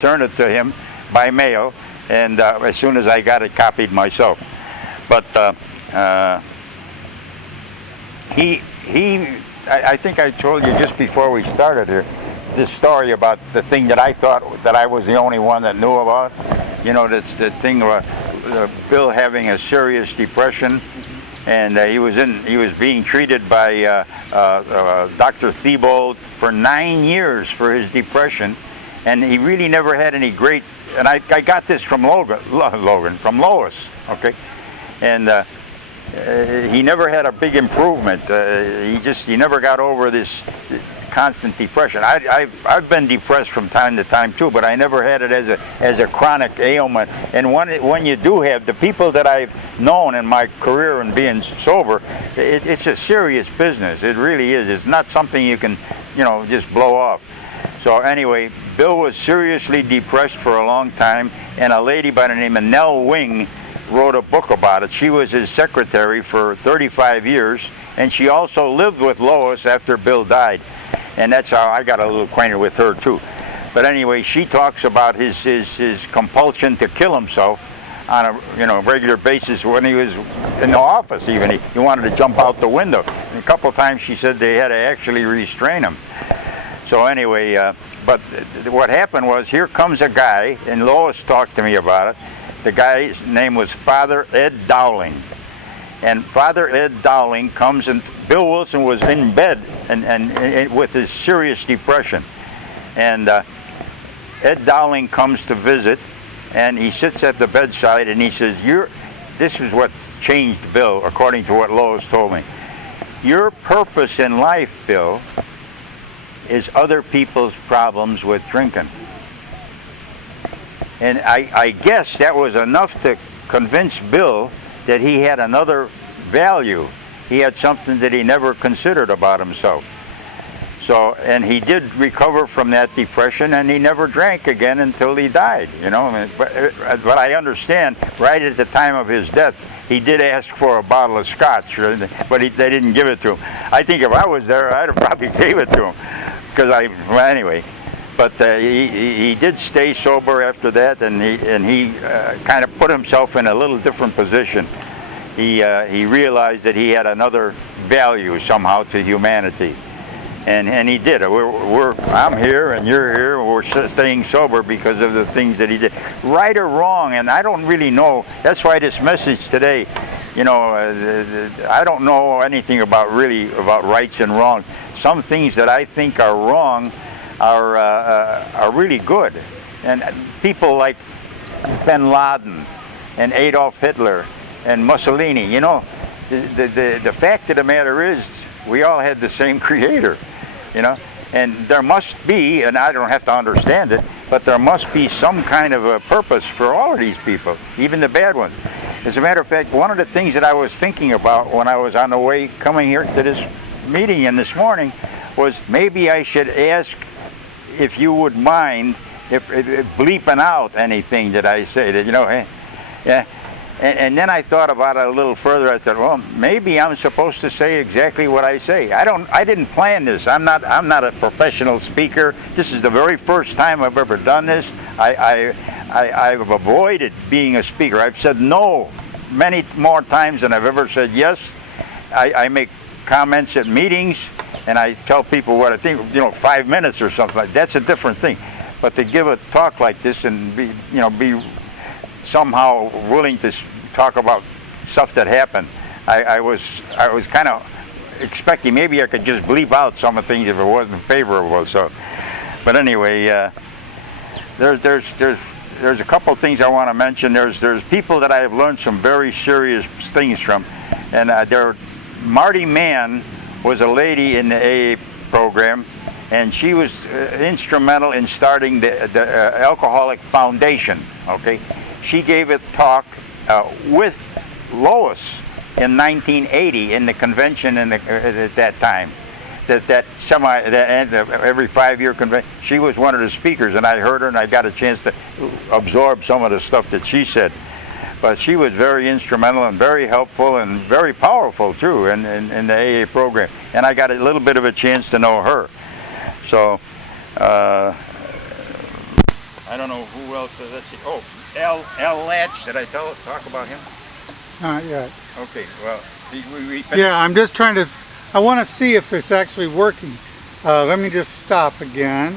returned it to him by mail, and as soon as I got it copied myself. But I think I told you just before we started here this story about the thing that I thought that I was the only one that knew about. You know, this the thing about Bill having a serious depression, and he was being treated by Dr. Thibault for 9 years for his depression, and he really never had any great. And I got this from from Lois, okay, and he never had a big improvement. He never got over this constant depression. I've been depressed from time to time too, but I never had it as a chronic ailment. And when you do have, the people that I've known in my career and being sober, it's a serious business. It really is. It's not something you can, just blow off. So anyway, Bill was seriously depressed for a long time, and a lady by the name of Nell Wing wrote a book about it. She was his secretary for 35 years, and she also lived with Lois after Bill died. And that's how I got a little acquainted with her too. But anyway, she talks about his compulsion to kill himself on a regular basis when he was in the office. Even he wanted to jump out the window. And a couple of times she said they had to actually restrain him. So anyway, but what happened was, here comes a guy, and Lois talked to me about it. The guy's name was Father Ed Dowling. And Father Ed Dowling comes, and Bill Wilson was in bed and with his serious depression. And Ed Dowling comes to visit, and he sits at the bedside, and he says, this is what changed Bill, according to what Lois told me. Your purpose in life, Bill, is other people's problems with drinking. And I guess that was enough to convince Bill that he had another value. He had something that he never considered about himself. So, and he did recover from that depression, and he never drank again until he died. But I understand, right at the time of his death, he did ask for a bottle of scotch, but they didn't give it to him. I think if I was there, I'd have probably gave it to him. Anyway, but he did stay sober after that, and he kind of put himself in a little different position. He realized that he had another value somehow to humanity, and he did. I'm here and you're here. We're staying sober because of the things that he did, right or wrong. And I don't really know. That's why this message today, I don't know anything about rights and wrongs. Some things that I think are wrong are really good, and people like bin Laden and Adolf Hitler and Mussolini. The fact of the matter is, we all had the same creator, and there must be, and I don't have to understand it, but there must be some kind of a purpose for all of these people, even the bad ones. As a matter of fact, one of the things that I was thinking about when I was on the way coming here to this meeting in this morning was, maybe I should ask if you would mind if bleeping out anything that I say, yeah. And then I thought about it a little further. I thought, well, maybe I'm supposed to say exactly what I say. I didn't plan this. I'm not a professional speaker. This is the very first time I've ever done this. I've avoided being a speaker. I've said no many more times than I've ever said yes. I make comments at meetings, and I tell people what I think, 5 minutes or something like that. That's a different thing. But to give a talk like this and be somehow willing to talk about stuff that happened, I was kind of expecting maybe I could just bleep out some of the things if it wasn't favorable. So, but anyway, there's a couple of things I want to mention. There's people that I have learned some very serious things from, and Marty Mann was a lady in the AA program, and she was instrumental in starting the Alcoholic Foundation. Okay, she gave a talk with Lois in 1980 in the convention at that time. Every 5-year convention, she was one of the speakers, and I heard her, and I got a chance to absorb some of the stuff that she said. But she was very instrumental and very helpful and very powerful too in the AA program, and I got a little bit of a chance to know her. So I don't know who else. Let's see. Oh, Al Latch. Did I talk about him? Not yet. Okay. Well, we Yeah, I'm just trying to. I want to see if it's actually working. Let me just stop again.